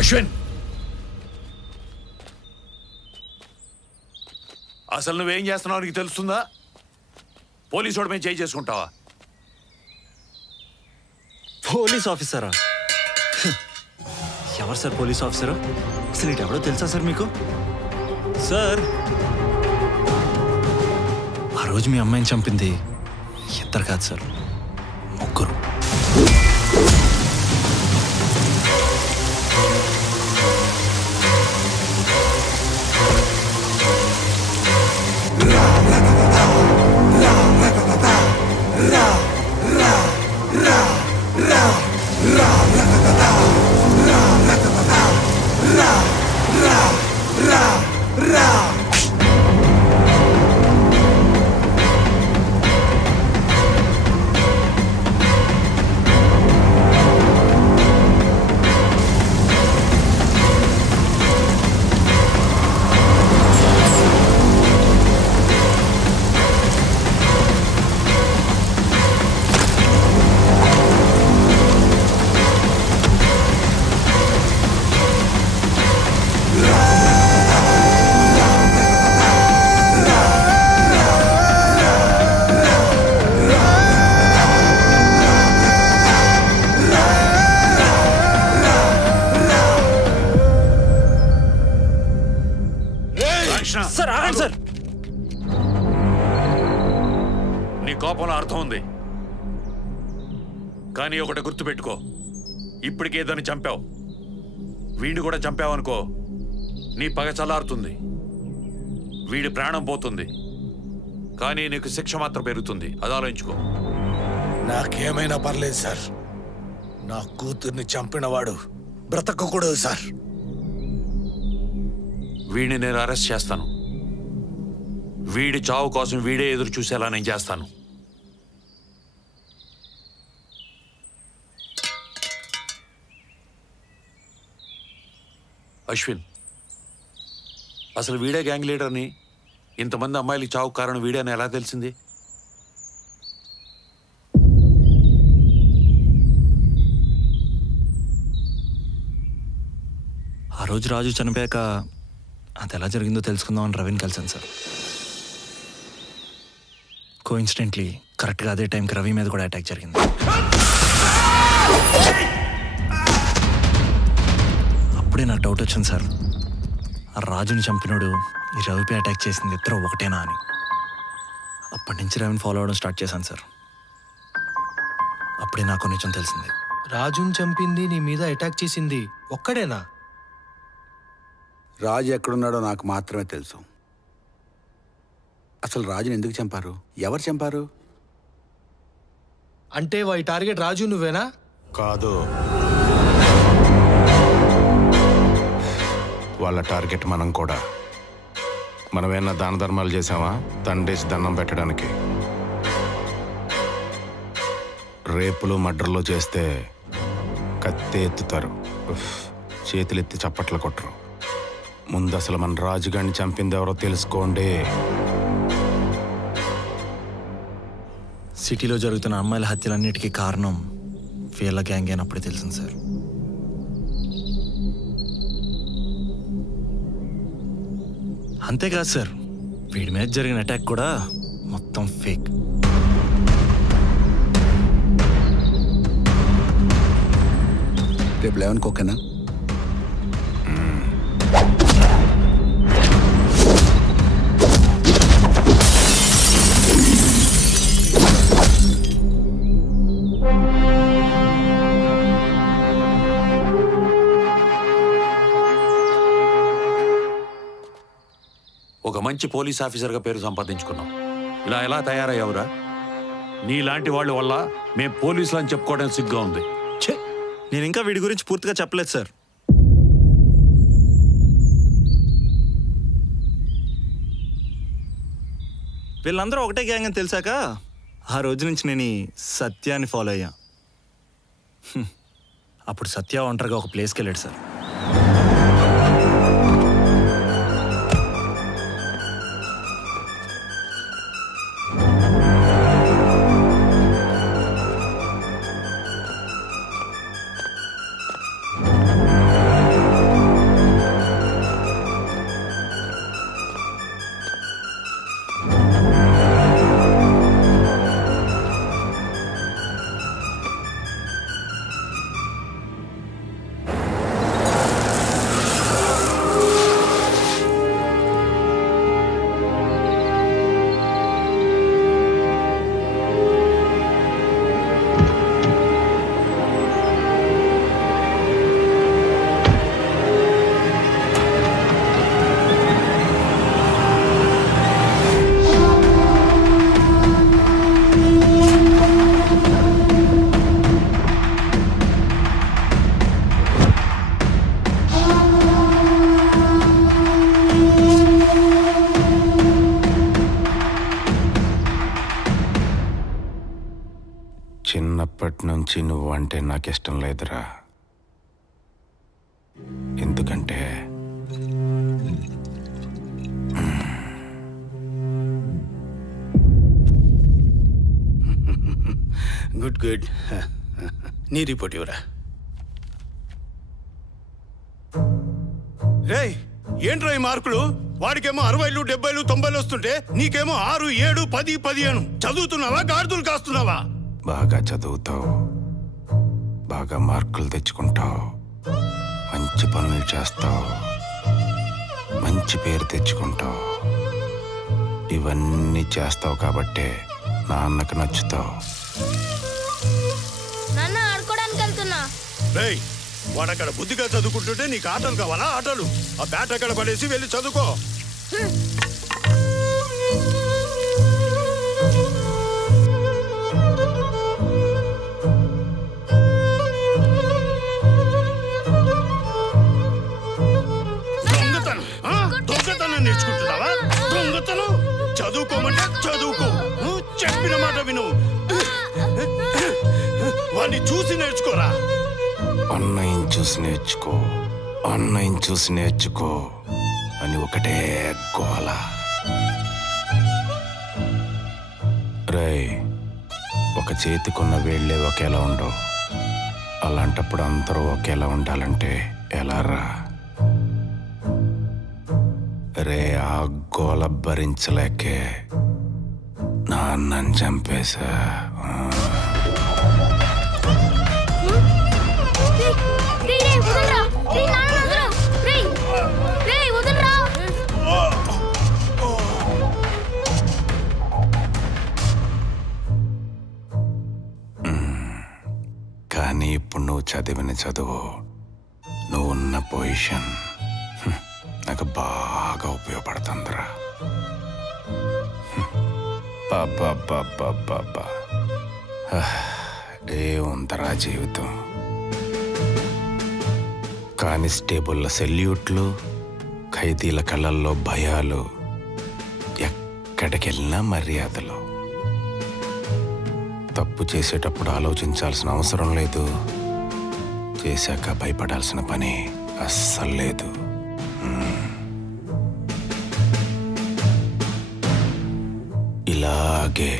అశ్విన్, అసలు నువ్వేం చేస్తున్నావు నీకు తెలుస్తుందా? పోలీసు వాడు మేము చేయి చేసుకుంటావా? పోలీస్ ఆఫీసరా? ఎవరు సార్ పోలీస్ ఆఫీసరు? అసలు ఇటు ఎవడో తెలుసా సార్ మీకు? సార్, ఆ రోజు మీ అమ్మాయిని చంపింది ఇద్దరు కాదు సార్, ముగ్గురు. సార్ ఆగండి సార్. నీ కోపంలో అర్థం ఉంది, కానీ ఒకటి గుర్తుపెట్టుకో, ఇప్పటికేదని చంపావు, వీడిని కూడా చంపావనుకో నీ పగ చల్లారుతుంది, వీడి ప్రాణం పోతుంది, కానీ నీకు శిక్ష మాత్రం పెరుగుతుంది. అది ఆలోచించుకో. నాకేమైనా పర్లేదు సార్, నా కూతుర్ని చంపినవాడు బ్రతకకూడదు సార్. వీడిని నేను అరెస్ట్ చేస్తాను. వీడి చావు కోసం వీడే ఎదురు చూసేలా నేను చేస్తాను. అశ్విన్, అసలు వీడే గ్యాంగ్ లీడర్ని, ఇంతమంది అమ్మాయిలకి చావు కారణం వీడే అని ఎలా తెలిసింది? ఆ రోజు రాజు చనిపోయాక అది ఎలా జరిగిందో తెలుసుకుందామని రవిని కలిసాను సార్. కోఇన్సిడెంట్లీ కరెక్ట్గా అదే టైంకి రవి మీద కూడా అటాక్ జరిగింది. అప్పుడే నాకు డౌట్ వచ్చింది సార్, ఆ రాజుని చంపినోడు ఈ రవిపై అటాక్ చేసింది ఇద్దరు ఒకటేనా అని. అప్పటి నుంచి రవిని ఫాలో అవడం స్టార్ట్ చేశాను సార్. అప్పుడే నాకు నిజం తెలిసింది. రాజుని చంపింది, నీ మీద అటాక్ చేసింది ఒక్కడేనా? రాజు ఎక్కడున్నాడో నాకు మాత్రమే తెలుసు. అసలు రాజుని ఎందుకు చంపారు? ఎవరు చంపారు? అంటే వాడి టార్గెట్ రాజు నువ్వేనా? కాదు, వాళ్ళ టార్గెట్ మనం కూడా. మనమేమన్నా దాన ధర్మాలు చేసామా తండేసి దండం పెట్టడానికి? రేపులు మర్డర్లు చేస్తే కత్తి ఎత్తుతారు, చేతులెత్తి చప్పట్లు కొట్టరు. ముందు అసలు మన రాజుగాడిని చంపింది ఎవరో తెలుసుకోండి. సిటీలో జరుగుతున్న అమ్మాయిల హత్యలన్నిటికీ కారణం వీళ్ళ గ్యాంగ్ అయినప్పుడే తెలిసింది సార్. అంతేకాదు సార్, వీడి మీద జరిగిన అటాక్ కూడా మొత్తం ఫేక్. రేపు 11కి ఓకేనా? ఒక మంచి పోలీస్ ఆఫీసర్గా పేరు సంపాదించుకున్నాం. ఇలా ఎలా తయారయ్యావురా? నీలాంటి వాళ్ళ వల్ల మేము పోలీసులు అని చెప్పుకోవడం సిగ్గా ఉంది. నేను ఇంకా వీడి గురించి పూర్తిగా చెప్పలేదు సార్. వీళ్ళందరూ ఒకటే గ్యాంగ్ అని తెలిసాక ఆ రోజు నుంచి నేను ఈ సత్యాన్ని ఫాలో అయ్యా. అప్పుడు సత్య ఒంటరిగా ఒక ప్లేస్కి వెళ్ళాడు సార్. చిన్నప్పటి నుంచి నువ్వు అంటే నాకు ఇష్టం లేదురా. ఎందుకంటే గుడ్ గుడ్. నీ రిపోర్ట్ ఇవ్వరా. రే, ఏంట్రా ఈ మార్కులు? వాడికేమో 60లు 70లు 90లు వస్తుంటే నీకేమో 6 7 10 15. చదువుతున్నావా గాడిదలు కాస్తున్నావా? బాగా చదువుతావు, బాగా మార్కులు తెచ్చుకుంటావు, మంచి పనులు చేస్తావు, మంచి పేరు తెచ్చుకుంటావు. ఇవన్నీ చేస్తావు కాబట్టే నాన్నకు నచ్చుతావు. నాన్న ఆడుకోవడానికి వెళ్తున్నా. రేయ్, వాడక్కడ బుద్ధిగా చదువుకుంటుంటే నీకు ఆటలు కావాలా? ఆటలు. ఆ బ్యాట్ అక్కడ పడేసి వెళ్ళి చదువుకో. దొంగతనం, దొంగతనం నేర్చుకుంటున్నావా? దొంగతనం. చదువుకోమంటే చదువుకో, చెప్పిన మాట విను. వాడిని చూసి నేర్చుకోరా. అన్నయ్యని చూసి నేర్చుకో, అన్నయ్యని చూసి నేర్చుకో అని ఒకటే గోల. రేయ్, ఒక చేతికున్న వేళ్ళే ఒకేలా ఉండవు. అలాంటప్పుడు అందరూ ఒకేలా ఉండాలంటే ఎలా రా? రే, ఆ గోల భరించలేకే నాన్నని చంపేశా. కానీ ఇప్పుడు నువ్వు చదివిన చదువు, నువ్వు ఉన్న పొజిషన్ నాకు బాగా ఉపయోగపడుతుందిరా. బాబా ఏముందరా జీవితం. కానిస్టేబుల్ల సెల్యూట్లు, ఖైదీల కళ్ళల్లో భయాలు, ఎక్కడికెళ్ళినా మర్యాదలు. తప్పు చేసేటప్పుడు ఆలోచించాల్సిన అవసరం లేదు, చేశాక భయపడాల్సిన పని అస్సలు లేదు. ఇలాగే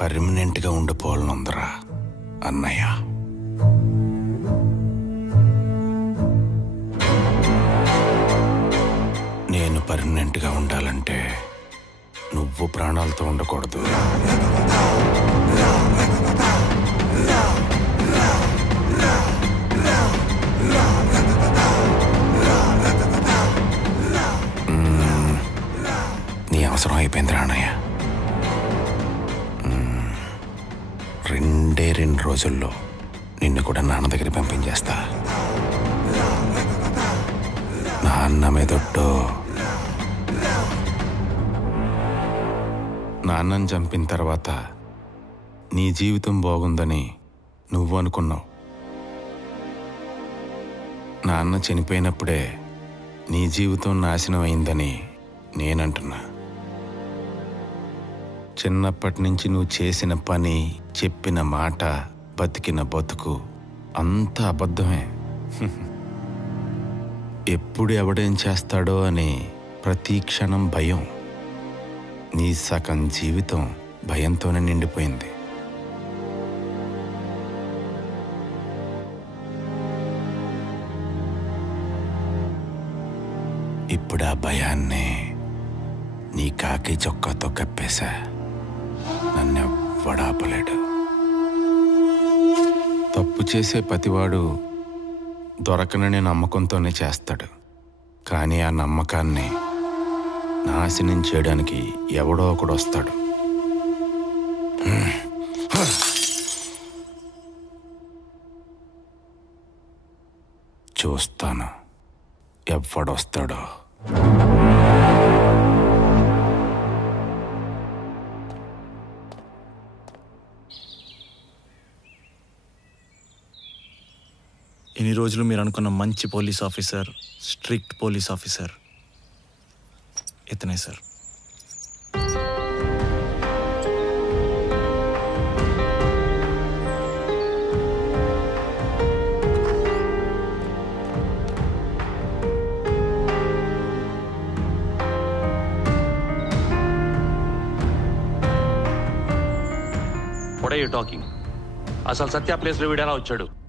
పర్మనెంట్గా ఉండిపోవాలనుందిరా అన్నయ్య. నేను పర్మనెంట్గా ఉండాలంటే నువ్వు ప్రాణాలతో ఉండకూడదు. నీ అవసరం అయిపోయిందిరా అన్నయ్య. 2 రోజుల్లో నిన్ను కూడా నాన్న దగ్గర పంపించేస్తా. నాన్న మీదొట్టు. నాన్నని చంపిన తర్వాత నీ జీవితం బాగుందని నువ్వు అనుకున్నావు. నాన్న చనిపోయినప్పుడే నీ జీవితం నాశనం అయిందని నేనంటున్నా. చిన్నప్పటి నుంచి నువ్వు చేసిన పని, చెప్పిన మాట, బతికిన బతుకు అంతా అబద్ధమే. ఎప్పుడు ఎవడేం చేస్తాడో అని ప్రతి క్షణం భయం. నీ సగం జీవితం భయంతోనే నిండిపోయింది. ఇప్పుడు ఆ భయాన్ని నీ కాకి చొక్కాతో కప్పేశా. నన్నెవ్వడాపలేడు. తప్పు చేసే ప్రతివాడు దొరకననే నమ్మకంతోనే చేస్తాడు. కానీ ఆ నమ్మకాన్ని నాశనం చేయడానికి ఎవడో ఒకడు వస్తాడు. చూస్తాను ఎవడొస్తాడో. ఇన్ని రోజులు మీరు అనుకున్న మంచి police officer, strict police officer ఇతనే sir. What are you talking? అసలు సత్య ప్లేస్లో వీడు ఎలా వచ్చాడు?